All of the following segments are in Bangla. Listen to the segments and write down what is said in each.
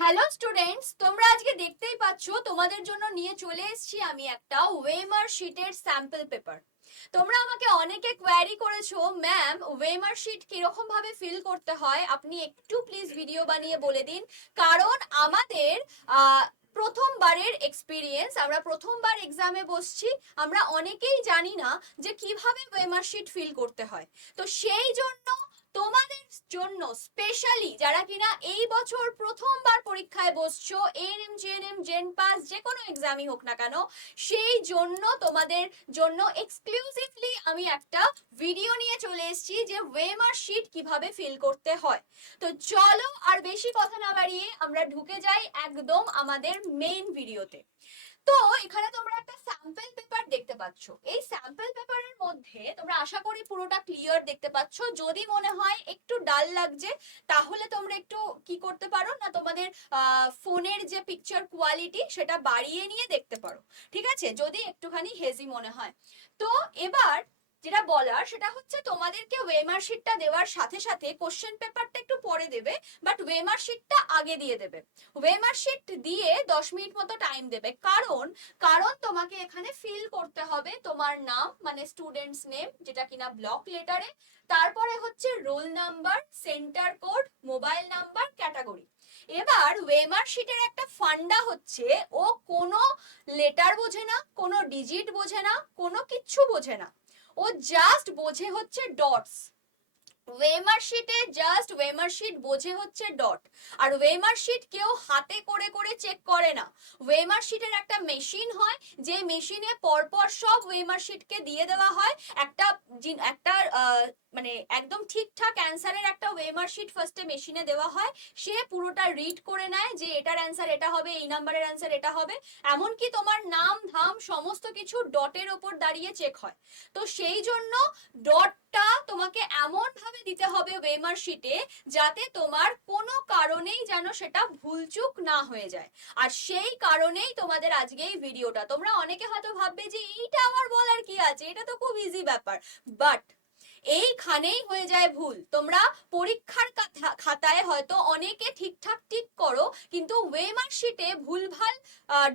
হ্যালো স্টুডেন্টস তোমরা আজকে দেখতেই পাচ্ছ, তোমাদের জন্য নিয়ে চলে এসেছি আমি একটা ওয়েমার শিটের স্যাম্পল পেপার তোমরা আমাকে অনেকে কোয়ারি করেছ ম্যাম ওয়েমার শিট কীরকম ভাবে ফিল করতে হয়? আপনি একটু প্লিজ ভিডিও বানিয়ে বলে দিন। কারণ আমাদের প্রথমবারের এক্সপিরিয়েন্স আমরা প্রথমবার এক্সামে বসছি, আমরা অনেকেই জানি না যে কীভাবে ওয়েমার শিট ফিল করতে হয়। তো সেই জন্য তোমাদের জন্য স্পেশালি যারা কিনা এই বছর প্রথমবার পরীক্ষায় বসছো এএনএম জিএনএম জেন পাস যে কোনো এক্সামই হোক না কেন, সেই জন্য তোমাদের জন্য এক্সক্লুসিভলি আমি একটা ভিডিও নিয়ে চলে এসেছি যে ওয়েমার শিট কীভাবে ফিল করতে হয়। তো চলো আর বেশি কথা না বাড়িয়ে আমরা ঢুকে যাই একদম আমাদের মেইন ভিডিওতে তো এখানে তোমরা একটা স্যাম্পল পেপার দেখতে পাচ্ছ। এই স্যাম্পল পেপারের মধ্যে তোমরা আশা করি পুরোটা ক্লিয়ার দেখতে পাচ্ছ। যদি মনে হয় একটু ডাল লাগছে, তাহলে তোমরা একটু কি করতে পারো না, তোমাদের ফোনের যে পিকচার কোয়ালিটি সেটা বাড়িয়ে নিয়ে দেখতে পারো। ঠিক আছে? যদি একটুখানি হেজি মনে হয়। তো এবার যেটা বলার সেটা হচ্ছে তোমাদেরকে ওয়েমার শিটটা দেওয়ার সাথে সাথে কোশ্চেন পেপারটা একটু পরে দেবে বাট ওয়েমার শিটটা আগে দিয়ে দেবে। ওয়েমার শিট দিয়ে দশ মিনিট মতো টাইম দেবে। কারণ কারণ তোমাকে এখানে ফিল করতে হবে তোমার নাম মানে স্টুডেন্টস নেম যেটা কিনা ব্লক লেটারে তারপরে হচ্ছে roll number centre code mobile number category এবার ওয়েমার শিটের একটা ফান্ডা হচ্ছে, ও কোনো লেটার বোঝে না, কোনো ডিজিট বোঝে না, কোনো কিচ্ছু বোঝে না। ও জাস্ট বোঝে হচ্ছে ডটস ওয়েমার শিটে জাস্ট ওয়েমার শিট বোঝে হচ্ছে ডট আর ওয়েমার শিট কেউ হাতে করে করে চেক করে না। ওয়েমার শিটের একটা মেশিন হয়, যে মেশিনে পরপর সব ওয়েমার শিটকে দিয়ে দেওয়া হয়। একটা একটা মানে একদম ঠিকঠাক অ্যান্সারের একটা ওয়েমার শিট ফার্স্টে মেশিনে দেওয়া হয়। সে পুরোটা রিড করে নেয় যে এটার অ্যান্সার এটা হবে, এই নাম্বারের অ্যান্সার এটা হবে। এমনকি তোমার নাম, ধাম, সমস্ত কিছু ডটের ওপর দাঁড়িয়ে চেক হয়। তো সেই জন্য ডটটা তোমাকে এমন ভাবে দিতে হবে ওয়েমার শিটে যাতে তোমার কোনো কারণেই যেন সেটা ভুলচুক না হয়ে যায়। আর সেই কারণেই তোমাদের আজকে এই ভিডিওটা তোমরা অনেকে হয়তো ভাববে যে এইটা আমার বলার কি আছে? এটা তো খুব ইজি ব্যাপার। বাট এইখানেই হয়ে যায় ভুল। তোমরা পরীক্ষার খাতায় হয়তো অনেকে ঠিকঠাক টিক করো, কিন্তু ওয়েমার শিটে ভুলভাল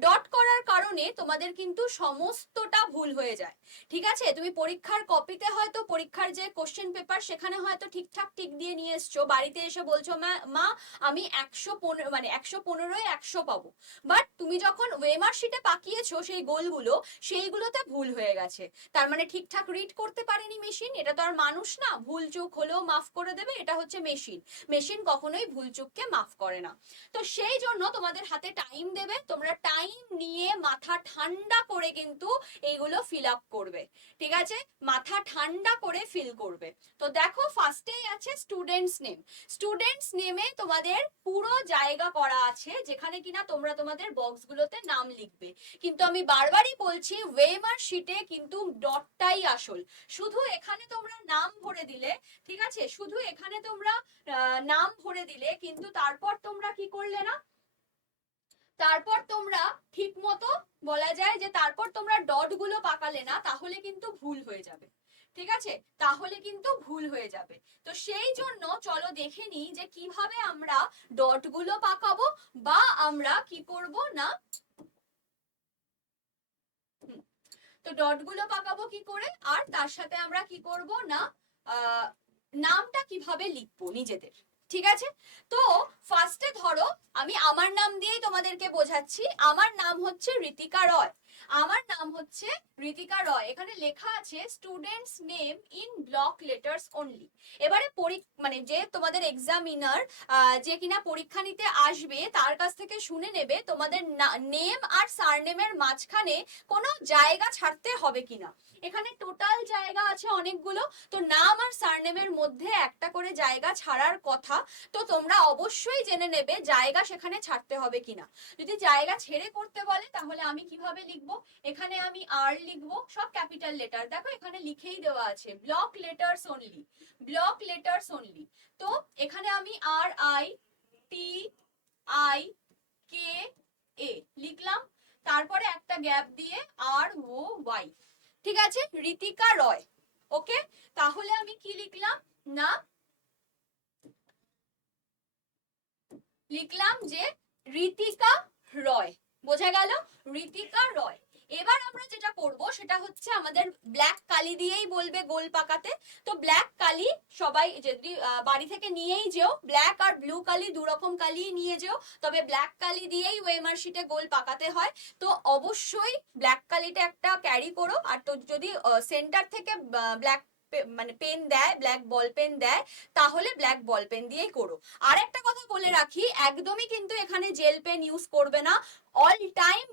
ডট করার কারণে তোমাদের কিন্তু সমস্তটা ভুল হয়ে যায়। ঠিক আছে? তুমি পরীক্ষার কপিতে হয়তো পরীক্ষার যে কোশ্চেন পেপার সেখানে হয়তো ঠিকঠাক টিক দিয়ে নিয়ে এসছো। বাড়িতে এসে বলছো, মা আমি একশো পনেরো মানে একশো পনেরোয় একশো পাবো। বাট তুমি যখন ওয়েমার শিটে পাকিয়েছো সেই গোলগুলো, সেইগুলোতে ভুল হয়ে গেছে। তার মানে ঠিকঠাক রিড করতে পারেনি মেশিন এটা তো আর মানুষ না। ভুল চুক হলেও মাফ করে দেবে, এটা হচ্ছে মেশিন মেশিন কখনোই ভুল চুককে মাফ করে না। তো সেই জন্য তোমাদের হাতে টাইম দেবে। তোমরা টাইম নিয়ে মাথা ঠান্ডা করে কিন্তু এইগুলো ফিল আপ করবে। ঠিক আছে? মাথা ঠান্ডা করে ফিল করবে। তো দেখো ফার্স্টেই আছে স্টুডেন্টস নেম স্টুডেন্টস নেমে তোমাদের পুরো জায়গা করা আছে, যেখানে কিনা তোমরা তোমাদের বক্সগুলোতে নাম লিখবে। কিন্তু আমি বারবারই বলছি ওয়েমার শিটে কিন্তু ডটটাই আসল। শুধু এখানে তোমরা নাম ভরে দিলে, ঠিক আছে? শুধু এখানে তোমরা নাম ভরে দিলে, কিন্তু তারপর তোমরা কি করলে না? তারপর তোমরা ঠিক মতো বলা যায় যে তারপর তোমরা ডটগুলো পাকালে না, তাহলে কিন্তু ভুল হয়ে যাবে। ঠিক আছে? তাহলে কিন্তু ভুল হয়ে যাবে। তো সেই জন্য চলো দেখে নিই যে কীভাবে আমরা ডটগুলো পাকাবো বা আমরা কি করব না? তো ডটগুলো পাকাবো কি করে? আর তার সাথে আমরা কি করব না? নামটা কীভাবে লিখব নিজেদের? ঠিক আছে? তো ফার্স্টে ধরো, আমি আমার নাম দিয়েই তোমাদেরকে বোঝাচ্ছি। আমার নাম হচ্ছে ঋতিকা রয়। আমার নাম হচ্ছে ঋতিকা রয়। এখানে লেখা আছে students name in block letters only এবারে মানে যে তোমাদের এক্সামিনার যে কিনা পরীক্ষা নিতে আসবে, তার কাছ থেকে শুনে নেবে তোমাদের নেম আর সারনেমের মাঝখানে কোনো জায়গা ছাড়তে হবে কিনা। এখানে টোটাল জায়গা আছে অনেকগুলো, তো নাম আর সারনেমের মধ্যে একটা করে জায়গা ছাড়ার কথা, তো তোমরা অবশ্যই জেনে নেবে জায়গা সেখানে ছাড়তে হবে কিনা। যদি জায়গা ছেড়ে করতে বলে, তাহলে আমি কীভাবে লিখব? এখানে আমি আর লিখব, সব ক্যাপিটাল লেটার দেখো এখানে লিখেই দেওয়া আছে block letters only block letters only তো এখানে আমি আর আই টি আই কে এ লিখলাম, তারপরে একটা গ্যাপ দিয়ে আর ও ওয়াই ঠিক আছে? ঋতিকা রয়। ওকে? তাহলে আমি কি লিখলাম? না, লিখলাম যে ঋতিকা রয়। বোঝা গেল? ঋতিকা রয়। এবার আমরা যেটা করব, সেটা হচ্ছে আমাদের ব্ল্যাক কালি দিয়েই বলবে গোল পাকাতে। তো ব্ল্যাক কালি সবাই যদি বাড়ি থেকে নিয়েই যেও ব্ল্যাক আর ব্লু কালি দু রকম কালি নিয়ে যেও, তবে ব্ল্যাক কালি দিয়েই ওয়েমার শিটে গোল পাকাতে হয়। তো অবশ্যই ব্ল্যাক কালিটা একটা ক্যারি করো, আর তো যদি সেন্টার থেকে ব্ল্যাক মানে পেন দেয় ব্ল্যাক বল পেন দেয়, তাহলে ব্ল্যাক বল পেন দিয়েই করো। আর একটা কথা বলে রাখি, একদমই কিন্তু এখানে জেল পেন ইউজ করবে না অল টাইম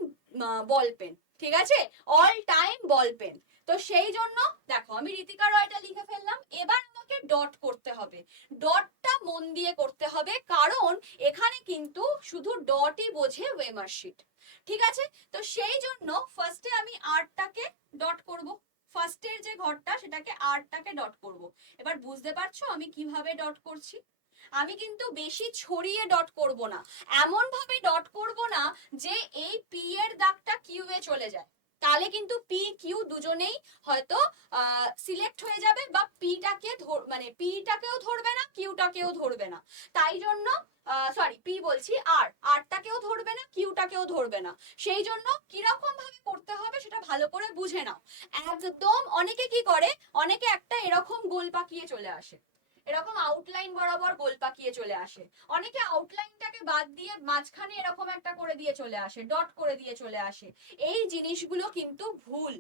বল পেন ঠিক আছে? অল টাইম বল পেন তো সেই জন্য, দেখো, আমি ঋতিকা রয়টা লিখে ফেললাম। এবার আমাকে ডট করতে হবে। ডটটা মন দিয়ে করতে হবে, কারণ এখানে কিন্তু শুধু ডটই বোঝে ওয়েমার শিট ঠিক আছে? তো সেই জন্য ফার্স্টে আমি আর্টটাকে ডট করব। ফার্স্টের যে ঘরটা, সেটাকে আর্টটাকে ডট করব। এবার বুঝতে পারছ আমি কীভাবে ডট করছি? আমি কিন্তু বেশি ছড়িয়ে ডট করব না। এমন ভাবে ডট করব না যে এই পি এর দাগটা কিউ এ চলে যায়। তাহলে কিন্তু পি কিউ দুজনেই হয়তো সিলেক্ট হয়ে যাবে বা পিটাকে মানে পিটাকেও ধরবে না কিউটাকেও ধরবে না। তাই জন্য সরি পি বলছি আর আরটাকেও ধরবে না কিউটাকেও ধরবে না। সেই জন্য কীরকম ভাবে করতে হবে সেটা ভালো করে বুঝে নাও। একদম অনেকে কি করে, অনেকে একটা এরকম গোল পাকিয়ে চলে আসে। এরকম আউটলাইন বরাবর গোল পাকিয়ে চলে আসে। অনেকে আউটলাইনটাকে বাদ দিয়ে মাঝখানে এরকম একটা করে দিয়ে চলে আসে ডট করে দিয়ে চলে আসে। এই জিনিসগুলো কিন্তু ভুল।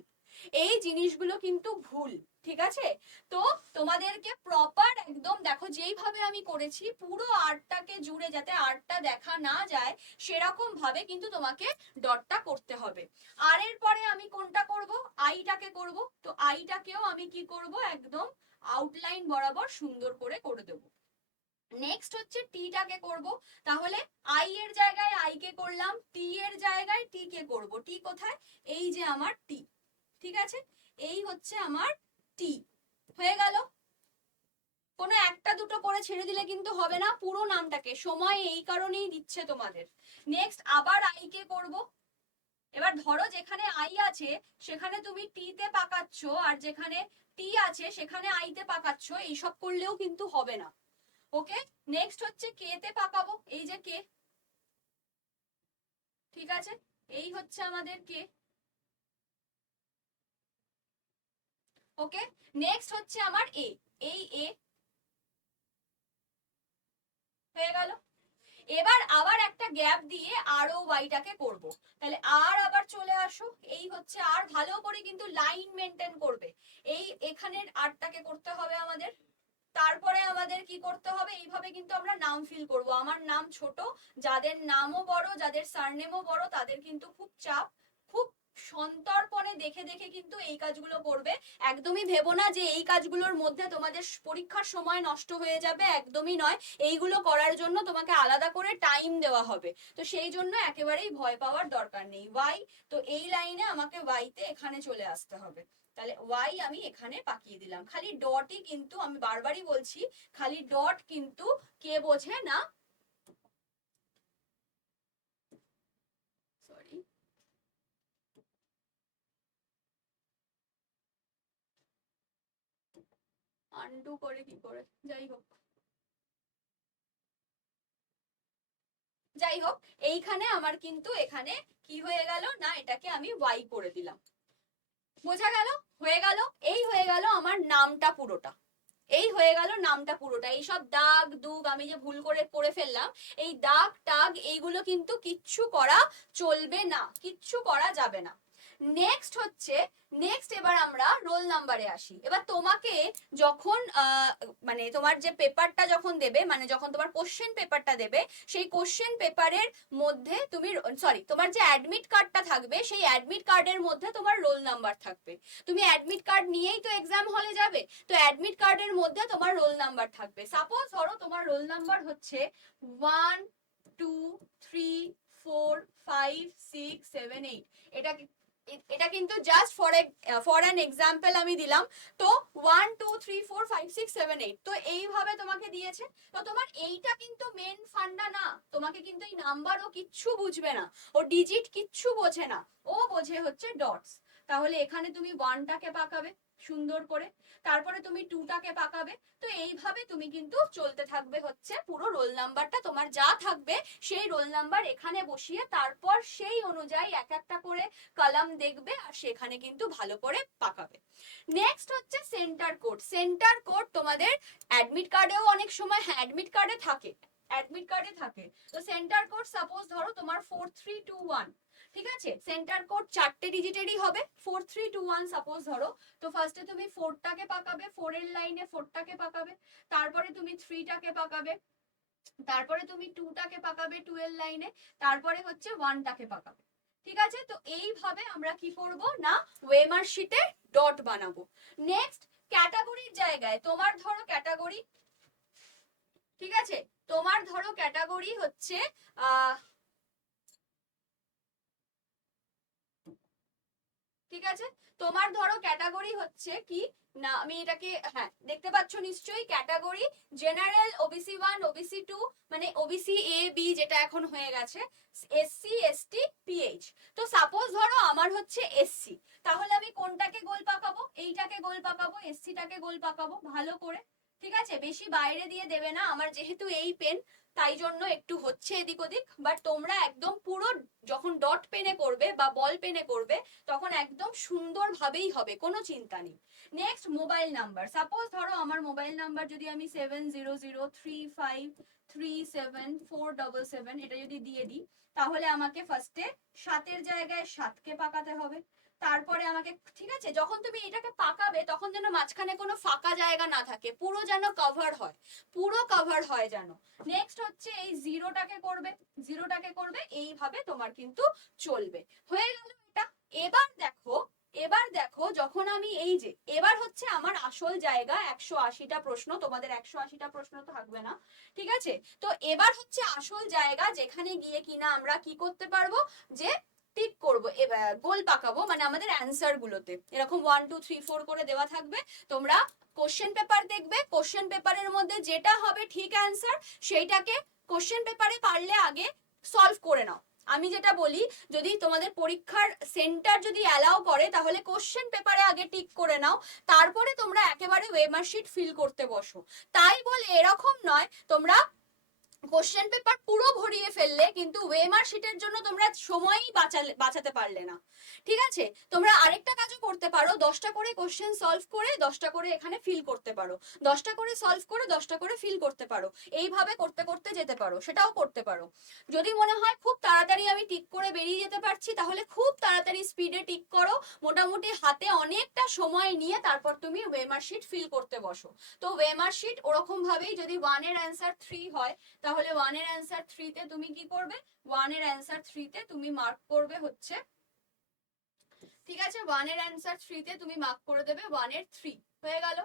এই জিনিসগুলো কিন্তু ভুল, ঠিক আছে? তো তোমাদেরকে প্রপার একদম দেখো, যেইভাবে আমি করেছি, পুরো আর্টটাকে জুড়ে যাতে আর্টটা দেখা না যায়, সেরকম ভাবে কিন্তু তোমাকে ডটটা করতে হবে। আর এর পরে আইটাকে করব। তো আইটাকেও আমি কি করব? একদম আউটলাইন বরাবর সুন্দর করে করে দেব। নেক্সট হচ্ছে টিটাকে করব। তাহলে আই এর জায়গায় আই কে করলাম টি এর জায়গায় টি কে করব। টি কোথায়? এই যে আমার টি ঠিক আছে? এই হচ্ছে আমার টি হয়ে গেল? কোনো একটা দুটো করে ছেড়ে দিলে কিন্তু হবে না। পুরো নামটাকে। সময় এই কারণেই দিচ্ছে তোমাদের। নেক্সট আবার আই কে করব। এবার ধরো যেখানে আই আছে, সেখানে তুমি টি তে পাকাচ্ছ আর যেখানে টি আছে, সেখানে আইতে পাকাচ্ছ, এইসব করলেও কিন্তু হবে না। ওকে নেক্সট হচ্ছে কে তে পাকাবো, এই যে কে ঠিক আছে? এই হচ্ছে আমাদের কে ওকে নেক্সট হচ্ছে আমার এ এই এ হয়ে গেল? এবার আবার একটা গ্যাপ দিয়ে আর ওয়াইটাকে করব। তাহলে আর আবার চলে আসো, এই হচ্ছে আর ভালো করে কিন্তু লাইন মেনটেন করবে। এই এখানের আরটাকে করতে হবে আমাদের। তারপরে আমাদের কি করতে হবে? এইভাবে কিন্তু আমরা নাম ফিল করব। আমার নাম ছোট, যাদের নামও বড়, যাদের সারনেমও বড়, তাদের কিন্তু খুব চাপ, খুব সন্তর্পণে দেখে দেখে কিন্তু এই কাজগুলো করবে। একদমই ভেবো না যে এই কাজগুলোর মধ্যে তোমাদের পরীক্ষার সময় নষ্ট হয়ে যাবে, একদমই নয়। এইগুলো করার জন্য তোমাকে আলাদা করে টাইম দেওয়া হবে। তো সেই জন্য একেবারেই ভয় পাওয়ার দরকার নেই। ওয়াই তো এই লাইনে আমাকে ওয়াইতে এখানে চলে আসতে হবে। তাহলে ওয়াই আমি এখানে পাকিয়ে দিলাম। খালি ডটই কিন্তু আমি বারবারই বলছি, খালি ডট কিন্তু কে বোঝে না সরি আন্ডু করে কি করে? যাই হোক। যাই হোক, এইখানে আমার কিন্তু এখানে কি হয়ে গেল? না, এটাকে আমি ওয়াই করে দিলাম। বোঝা গেল? হয়ে গেল? এই হয়ে গেল আমার নামটা পুরোটা। এই হয়ে গেল নামটা পুরোটা। এই সব দাগ, দুগ আমি যে ভুল করে করে ফেললাম, এই দাগ, টাগ, এইগুলো কিন্তু কিচ্ছু করা চলবে না, কিচ্ছু করা যাবে না। নেক্সট হচ্ছে নেক্সট এবার আমরা রোল নাম্বারে আসি। এবার তোমাকে যখন মানে তোমার যে পেপারটা যখন দেবে মানে যখন তোমার কোশ্চেন পেপারটা দেবে, সেই কোশ্চেন পেপারের মধ্যে তুমি সরি তোমার যে অ্যাডমিট কার্ডটা থাকবে, সেই অ্যাডমিট কার্ডের মধ্যে তোমার রোল নাম্বার থাকবে। তুমি অ্যাডমিট কার্ড নিয়েই তো এক্সাম হলে যাবে, তো অ্যাডমিট কার্ডের মধ্যে তোমার রোল নাম্বার থাকবে। সাপোজ ধরো তোমার রোল নাম্বার হচ্ছে one two three four five six seven eight এটা এটা কিন্তু just for for an example আমি দিলাম। তো one two three four five six seven eight তো এইভাবে তোমাকে দিয়েছে। তো তোমার এইটা কিন্তু মেন ফান্ডা না। তোমাকে কিন্তু এই নাম্বার ও কিচ্ছু বুঝবে না। ও ডিজিট কিচ্ছু বোঝে না। ও বোঝে হচ্ছে ডটস তাহলে এখানে তুমি ওয়ানটাকে পাকাবে, সুন্দর করে। তারপরে তুমি টুটাকে পাকাবে। তো এইভাবে তুমি কিন্তু চলতে থাকবে হচ্ছে পুরো রোল নাম্বারটা তোমার যা থাকবে সেই রোল নাম্বার এখানে বসিয়ে তারপর সেই অনুযায়ী এক একটা করে কলাম দেখবে আর সেখানে কিন্তু ভালো করে পাকাবে। নেক্সট হচ্ছে সেন্টার কোড সেন্টার কোড তোমাদের অ্যাডমিট কার্ডেও অনেক সময় হ্যাঁ অ্যাডমিট কার্ডে থাকে। অ্যাডমিট কার্ডে থাকে। তো সেন্টার কোড সাপোজ ধরো তোমার ফোর থ্রি টু ওয়ান ঠিক আছে? সেন্টার কোড চারটে ডিজিটেরই হবে। Four three two one suppose ধরো, তো ফার্স্টে তুমি ফোরটাকে পাকাবে ফোরের লাইনে ফোরটাকে পাকাবে, তারপরে তুমি থ্রিটাকে পাকাবে, তারপরে তুমি টুটাকে পাকাবে টু এর লাইনে তারপরে হচ্ছে ওয়ানটাকে পাকাবে। ঠিক আছে? তো এইভাবে আমরা কি করব? না ওয়েমার শিটে ডট বানাবো। নেক্সট ক্যাটাগরির জায়গায়, তোমার ধরো ক্যাটাগরি ঠিক আছে? তোমার ধরো ক্যাটাগরি হচ্ছে, আহ ঠিক আছে? তোমার ধরো ক্যাটাগরি হচ্ছে কি? না, আমি এটাকে হ্যাঁ দেখতে পাচ্ছ নিশ্চয়ই category general OBC one OBC two মানে ওবিসি এ বি যেটা এখন হয়ে গেছে এসসি এসটি পিএইচ তো সাপোজ ধরো আমার হচ্ছে এসসি তাহলে আমি কোনটাকে গোল পাকাবো? এইটাকে গোল পাকাবো এসসিটাকে গোল পাকাবো, ভালো করে। ঠিক আছে? বেশি বাইরে দিয়ে দেবে না, আমার যেহেতু এই পেন তাই জন্য একটু হচ্ছে এদিক ওদিক। বাট তোমরা একদম পুরো যখন ডট পেনে করবে বা বল পেনে করবে, তখন একদম সুন্দরভাবেই হবে, কোনো চিন্তা নেই। নেক্সট মোবাইল নাম্বার সাপোজ ধরো আমার মোবাইল নাম্বার যদি আমি seven zero zero three five three seven four double seven এটা যদি দিয়ে দিই, তাহলে আমাকে ফার্স্টে সাতের জায়গায় সাতকে পাকাতে হবে। তারপরে আমাকে, ঠিক আছে, যখন তুমি এটাকে পাকাবে, তখন যেন মাঝখানে কোনো ফাঁকা জায়গা না থাকে, পুরো যেন কভার হয়, পুরো কভার হয় যেন। নেক্সট হচ্ছে এই জিরোটাকে করবে জিরোটাকে করবে, এইভাবে তোমার কিন্তু চলবে। হয়ে গেল এটা। এবার দেখো এবার দেখো, যখন আমি এই যে, এবার হচ্ছে আমার আসল জায়গা একশো আশিটা প্রশ্ন, তোমাদের একশো আশিটা প্রশ্ন থাকবে না, ঠিক আছে? তো এবার হচ্ছে আসল জায়গা যেখানে গিয়ে কিনা আমরা কি করতে পারব? যে টিক করব গোল পাকাবো মানে আমাদের অ্যান্সার গুলোতে। এরকম ওয়ান টু থ্রি ফোর করে দেওয়া থাকবে। তোমরা কোশ্চেন পেপার দেখবে কোশ্চেন পেপারের মধ্যে যেটা হবে ঠিক অ্যান্সার সেইটাকে কোশ্চেন পেপারে পারলে আগে সলভ করে নাও। আমি যেটা বলি, যদি তোমাদের পরীক্ষার সেন্টার যদি অ্যালাউ করে, তাহলে কোশ্চেন পেপারে আগে টিক করে নাও, তারপরে তোমরা একেবারে ওয়েমার্কশিট ফিল করতে বসো। তাই বলে এরকম নয়, তোমরা কোশ্চেন পেপার পুরো ভরিয়ে ফেললে কিন্তু ওয়েমার শিটের জন্য তোমরা সময়ই বাঁচালে, বাঁচাতে পারলে না। ঠিক আছে? তোমরা আরেকটা কাজও করতে পারো। দশটা করে কোশ্চেন সলভ করে দশটা করে এখানে ফিল করতে পারো। দশটা করে সলভ করে দশটা করে ফিল করতে পারো। এইভাবে করতে করতে যেতে পারো, সেটাও করতে পারো। যদি মনে হয় খুব তাড়াতাড়ি আমি টিক করে বেরিয়ে যেতে পারছি, তাহলে খুব তাড়াতাড়ি স্পিডে টিক করো। মোটামুটি হাতে অনেকটা সময় নিয়ে তারপর তুমি ওয়েমার শিট ফিল করতে বসো। তো ওয়েমার শিট ওরকম ভাবেই যদি ওয়ানের অ্যান্সার থ্রি হয়, তাহলে ওয়ানের অ্যান্সার থ্রিতে তুমি কি করবে? ওয়ানের অ্যান্সার থ্রিতে তুমি মার্ক করবে হচ্ছে, ঠিক আছে? ওয়ানের অ্যান্সার থ্রিতে তুমি মার্ক করে দেবে ওয়ানের থ্রি হয়ে গেল।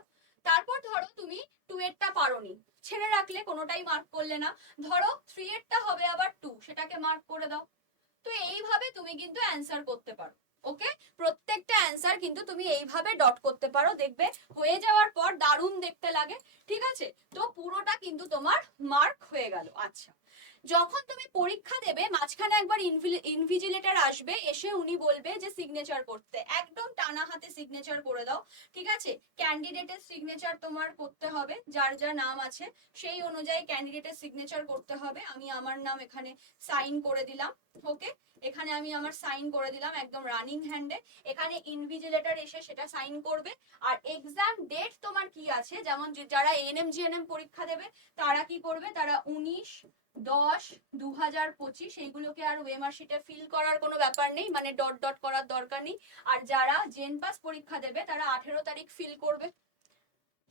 তারপর ধরো তুমি টু এরটা পারোনি, ছেড়ে রাখলে কোনোটাই মার্ক করলে না। ধরো থ্রি এরটা হবে আবার টু সেটাকে মার্ক করে দাও। তো এইভাবে তুমি কিন্তু অ্যান্সার করতে পারো। ওকে? প্রত্যেকটা অ্যান্সার কিন্তু তুমি এইভাবে ডট করতে পারো, দেখবে? হয়ে যাওয়ার পর দারুণ দেখতে লাগে, ঠিক আছে? তো পুরোটা কিন্তু তোমার মার্ক হয়ে গেল। আচ্ছা। যখন তুমি পরীক্ষা দেবে, মাঝখানে একবার ইনভিজিলেটর আসবে, এসে উনি বলবে যে সিগনেচার করতে একদম টানা হাতে সিগনেচার করে দাও, ঠিক আছে? ক্যান্ডিডেটের সিগনেচার তোমার করতে হবে, যার যা নাম আছে, সেই অনুযায়ী ক্যান্ডিডেটের সিগনেচার করতে হবে। আমি আমার নাম এখানে সাইন করে দিলাম ওকে এখানে আমি আমার সাইন করে দিলাম একদম রানিং হ্যান্ডে এখানে ইনভিজিলেটর এসে সেটা সাইন করবে। আর এক্সাম ডেট তোমার কি আছে? যেমন যারা এএনএম জিএনএম পরীক্ষা দেবে, তারা কি করবে? তারা উনিশ দশ দু হাজার পঁচিশ, এইগুলোকে আর ওয়েমার শিটে ফিল করার কোনো ব্যাপার নেই মানে ডট ডট করার দরকার নেই। আর যারা জেন পাস পরীক্ষা দেবে, তারা আঠেরো তারিখ ফিল করবে।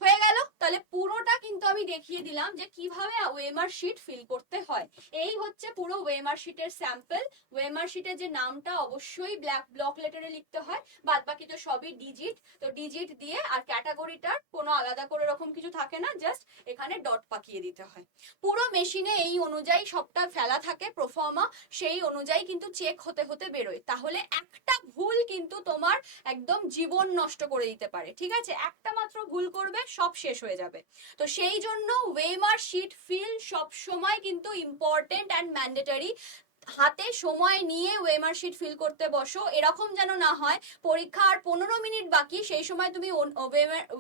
হয়ে গেল। তাহলে পুরোটা কিন্তু আমি দেখিয়ে দিলাম যে কীভাবে ওয়েমার শিট ফিল করতে হয়। এই হচ্ছে পুরো ওয়েমার শিটের স্যাম্পল ওয়েমার শিটের যে নামটা অবশ্যই ব্ল্যাক ব্লক লেটারে লিখতে হয়। বাদ বাকি তো সবই ডিজিট তো ডিজিট দিয়ে আর ক্যাটাগরিটার কোনো আলাদা করে রকম কিছু থাকে না জাস্ট এখানে ডট পাকিয়ে দিতে হয়। পুরো মেশিনে এই অনুযায়ী সবটা ফেলা থাকে প্রফর্মা সেই অনুযায়ী কিন্তু চেক হতে হতে বেরোয়। তাহলে একটা ভুল কিন্তু তোমার একদম জীবন নষ্ট করে দিতে পারে। ঠিক আছে? একটা মাত্র ভুল করবে সব শেষ হয়ে যাবে। তো সেই জন্য ওয়েমার শিট ফিল সব সময় কিন্তু ইম্পর্টেন্ট অ্যান্ড ম্যান্ডেটরি হাতে সময় নিয়ে ওয়েমার শিট ফিল করতে বসো। এরকম যেন না হয়, পরীক্ষা আর পনেরো মিনিট বাকি, সেই সময় তুমি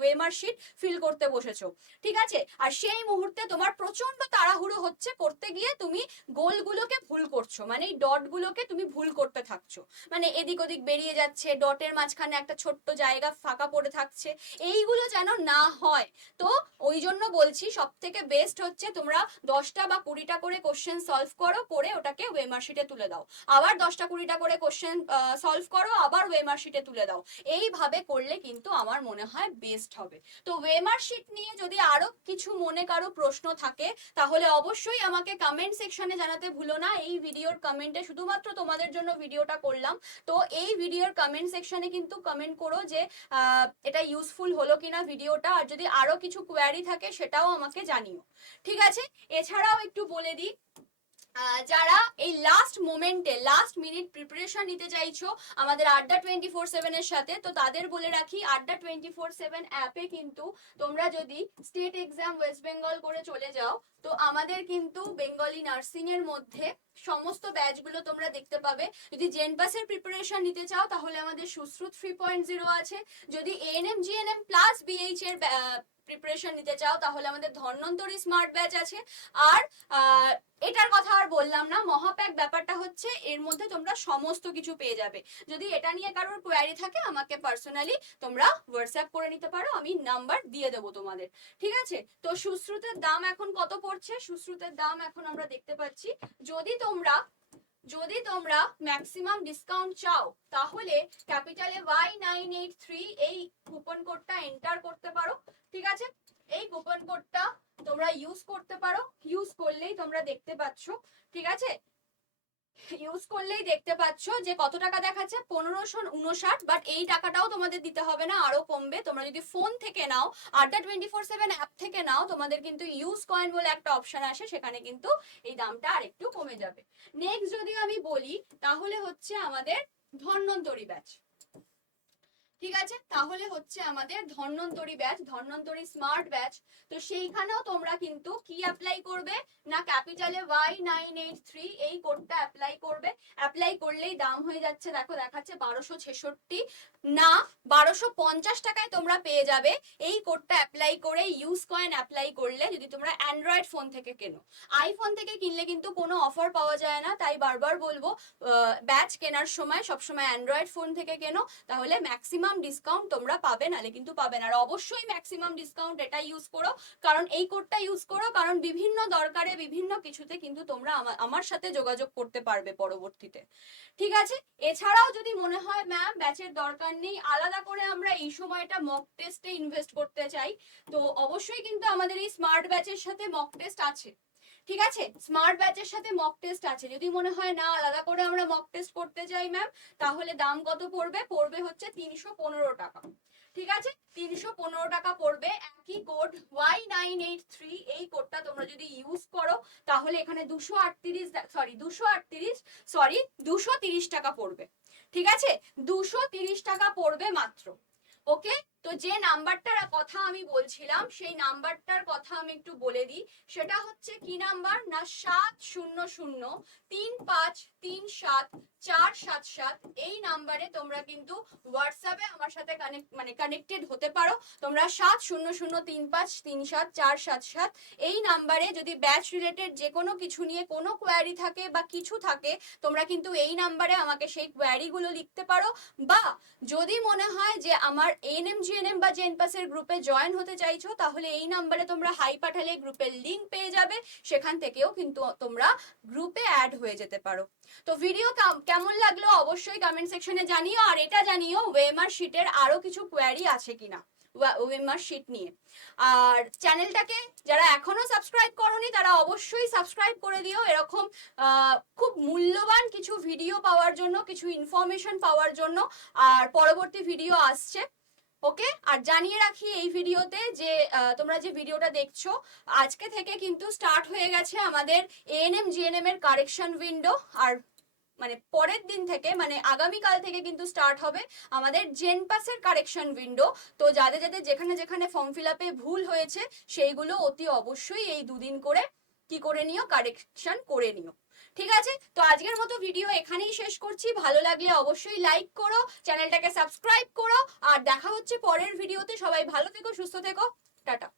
ওয়েমার শিট ফিল করতে বসেছো। ঠিক আছে? আর সেই মুহূর্তে তোমার প্রচণ্ড তাড়াহুড়ো হচ্ছে করতে গিয়ে তুমি গোলগুলোকে ভুল করছ মানে এই ডটগুলোকে তুমি ভুল করতে থাকছো। মানে এদিক ওদিক বেরিয়ে যাচ্ছে, ডটের মাঝখানে একটা ছোট্ট জায়গা ফাঁকা পড়ে থাকছে। এইগুলো যেন না হয়। তো ওই জন্য বলছি সব থেকে বেস্ট হচ্ছে তোমরা দশটা বা কুড়িটা করে কোশ্চেন সলভ করো, করে ওটাকে ওয়েমার শিটে তুলে দাও। আবার দশটা কুড়িটা করে কোশ্চেন সলভ করো, আবার ওয়েমার শিটে তুলে দাও। এইভাবে করলে কিন্তু আমার মনে হয় বেস্ট হবে। তো ওয়েমার শিট নিয়ে যদি আরও কিছু মনে কারও প্রশ্ন থাকে, তাহলে অবশ্যই আমাকে কমেন্ট সেকশনে জানাতে ভুলো না। এই ভিডিওর কমেন্টে শুধুমাত্র তোমাদের জন্য ভিডিওটা করলাম। তো এই ভিডিওর কমেন্ট সেকশনে কিন্তু কমেন্ট করো যে এটা ইউজফুল হলো কিনা ভিডিওটা আর যদি আরও কিছু কোয়ারি থাকে, সেটাও আমাকে জানিও। ঠিক আছে? এছাড়াও একটু বলে দিই যারা এই লাস্ট মোমেন্টে লাস্ট মিনিট প্রিপারেশন নিতে চাইছো আমাদের আড্ডা টোয়েন্টি ফোর সেভেনের সাথে, তো তাদের বলে রাখি, আড্ডা টোয়েন্টি ফোর সেভেন অ্যাপে কিন্তু তোমরা যদি স্টেট এক্সাম ওয়েস্ট বেঙ্গল করে চলে যাও তো আমাদের কিন্তু বেঙ্গলি নার্সিং এর মধ্যে সমস্ত ব্যাচগুলো তোমরা দেখতে পাবে। যদি জেন পাসের প্রিপারেশন নিতে চাও, তাহলে আমাদের সুশ্রুত থ্রি পয়েন্ট জিরো আছে। যদি এএনএম জিএনএম প্লাস বিএইচ এর প্রিপারেশন নিতে চাও, তাহলে আমাদের ধন্বন্তরী স্মার্ট ব্যাচ আছে। আর এটার কথা আর বললাম না, মহাপ্যাক ব্যাপারটা হচ্ছে এর মধ্যে তোমরা সমস্ত কিছু পেয়ে যাবে। যদি এটা নিয়ে কারোর কোয়ারি থাকে, আমাকে পার্সোনালি তোমরা হোয়াটসঅ্যাপ করে নিতে পারো, আমি নাম্বার দিয়ে দেবো তোমাদের। ঠিক আছে? তো সুশ্রুতের দাম এখন কত পড়ছে সুশ্রুতের দাম এখন আমরা দেখতে পাচ্ছি। যদি তোমরা যদি তোমরা ম্যাক্সিমাম ডিসকাউন্ট চাও, তাহলে ক্যাপিটালে ওয়াই নাইন এইট থ্রি এই কুপন কোডটা এন্টার করতে পারো, ঠিক আছে? এই কুপন কোডটা তোমরা ইউজ করতে পারো। ইউজ করলেই তোমরা দেখতে পাচ্ছ, ঠিক আছে? ইউজ করলেই দেখতে পাচ্ছ যে কত টাকা দেখাচ্ছে? পনেরোশো উনষাট বাট এই টাকাটাও তোমাদের দিতে হবে না, আরও কমবে। তোমরা যদি ফোন থেকে নাও আড্ডা টোয়েন্টি ফোর সেভেন অ্যাপ থেকে নাও, তোমাদের কিন্তু ইউজ কয়েন বলে একটা অপশন আসে, সেখানে কিন্তু এই দামটা আর একটু কমে যাবে। নেক্সট যদি আমি বলি, তাহলে হচ্ছে আমাদের ধন্বন্তরী ব্যাচ ঠিক আছে? তাহলে হচ্ছে আমাদের Dhanvantari batch, Dhanvantari smart batch. তো সেইখানেও তোমরা কিন্তু কি অ্যাপ্লাই করবে? না ক্যাপিটালে ওয়াই নাইন এইট থ্রি এই কোডটা অ্যাপ্লাই করবে। অ্যাপ্লাই করলেই দাম হয়ে যাচ্ছে, দেখো দেখাচ্ছে বারোশো ছেষট্টি। না, বারোশো পঞ্চাশ টাকায় তোমরা পেয়ে যাবে। এই কোডটা অ্যাপ্লাই করে ইউজ কয়েন অ্যাপ্লাই করলে যদি তোমরা অ্যান্ড্রয়েড ফোন থেকে কেনো। আইফোন থেকে কিনলে কিন্তু কোনো অফার পাওয়া যায় না। তাই বারবার বলব ব্যাচ কেনার সময় সবসময় অ্যান্ড্রয়েড ফোন থেকে কেনো, তাহলে ম্যাক্সিমাম ডিসকাউন্ট তোমরা পাবে, নালে কিন্তু পাবে না। আর অবশ্যই ম্যাক্সিমাম ডিসকাউন্ট এটা ইউজ করো। কারণ এই কোডটা ইউজ করো, কারণ বিভিন্ন দরকারে বিভিন্ন কিছুতে কিন্তু তোমরা আমা- আমার সাথে যোগাযোগ করতে পারবে পরবর্তীতে। ঠিক আছে? এছাড়াও যদি মনে হয় ম্যাম ব্যাচের দরকার নেই। আলাদা করে আমরা এই সময়টা মক টেস্টে ইনভেস্ট করতে চাই। তো অবশ্যই কিন্তু আমাদের এই স্মার্ট ব্যাচের সাথে মক টেস্ট আছে। ঠিক আছে? স্মার্ট ব্যাচের সাথে মক টেস্ট আছে। যদি মনে হয় না, আলাদা করে আমরা মক টেস্ট করতে চাই ম্যাম তাহলে দাম কত পড়বে? পড়বে হচ্ছে তিনশো পনেরো টাকা। ঠিক আছে? তিনশো পনেরো টাকা পড়বে। একই code Y nine eight three এই কোডটা তোমরা যদি ইউজ করো, তাহলে এখানে দুশো আটত্রিশ সরি দুশো আটত্রিশ সরি দুশো টাকা পড়বে। ঠিক আছে? দুশো টাকা পড়বে মাত্র। ওকে তো যে নাম্বারটার কথা আমি বলছিলাম, সেই নাম্বারটার কথা আমি একটু বলে দিই। সেটা হচ্ছে কি নাম্বার? না, সাত শূন্য শূন্য তিন পাঁচ তিন সাত চার সাত সাত। এই নাম্বারে তোমরা কিন্তু হোয়াটসঅ্যাপে আমার সাথে কানেক্ট মানে কানেক্টেড হতে পারো। তোমরা সাত শূন্য শূন্য তিন পাঁচ তিন সাত চার সাত সাত এই নাম্বারে যদি ব্যাচ রিলেটেড যে কোনো কিছু নিয়ে কোনো কোয়ারি থাকে বা কিছু থাকে, তোমরা কিন্তু এই নাম্বারে আমাকে সেই কোয়ারিগুলো লিখতে পারো। বা যদি মনে হয় যে আমার এনএম জিএনএম বা জেনপাসের গ্রুপে জয়েন হতে চাইছো, তাহলে এই নাম্বারে তোমরা হাই পাঠালে গ্রুপের লিংক পেয়ে যাবে। সেখান থেকেও কিন্তু তোমরা গ্রুপে অ্যাড হয়ে যেতে পারো। তো ভিডিও কেমন লাগল অবশ্যই কমেন্ট সেকশনে জানিও, আর এটা জানিও ওয়েমার শিটের আরও কিছু কোয়ারি আছে কিনা ওয়েমার শিট নিয়ে। আর চ্যানেলটাকে যারা এখনও সাবস্ক্রাইব করনি, তারা অবশ্যই সাবস্ক্রাইব করে দিও। এরকম খুব মূল্যবান কিছু ভিডিও পাওয়ার জন্য, কিছু ইনফরমেশন পাওয়ার জন্য, আর পরবর্তী ভিডিও আসছে। ওকে? আর জানিয়ে রাখি এই ভিডিওতে যে তোমরা যে ভিডিওটা দেখছ, আজকে থেকে কিন্তু স্টার্ট হয়ে গেছে আমাদের এএনএম জিএনএম এর কারেকশন উইন্ডো আর মানে পরের দিন থেকে মানে আগামীকাল থেকে কিন্তু স্টার্ট হবে আমাদের জেন পাসের কারেকশন উইন্ডো তো যাদের যাদের যেখানে যেখানে ফর্ম ফিল আপে ভুল হয়েছে, সেইগুলো অতি অবশ্যই এই দুদিন করে কি করে নিও কারেকশন করে নিও। ঠিক আছে? তো আজকের মতো ভিডিও এখানেই শেষ করছি। ভালো লাগলে অবশ্যই লাইক করো চ্যানেলটাকে সাবস্ক্রাইব করো, আর দেখা হচ্ছে পরের ভিডিওতে সবাই ভালো থেকো, সুস্থ থেকো। টাটা।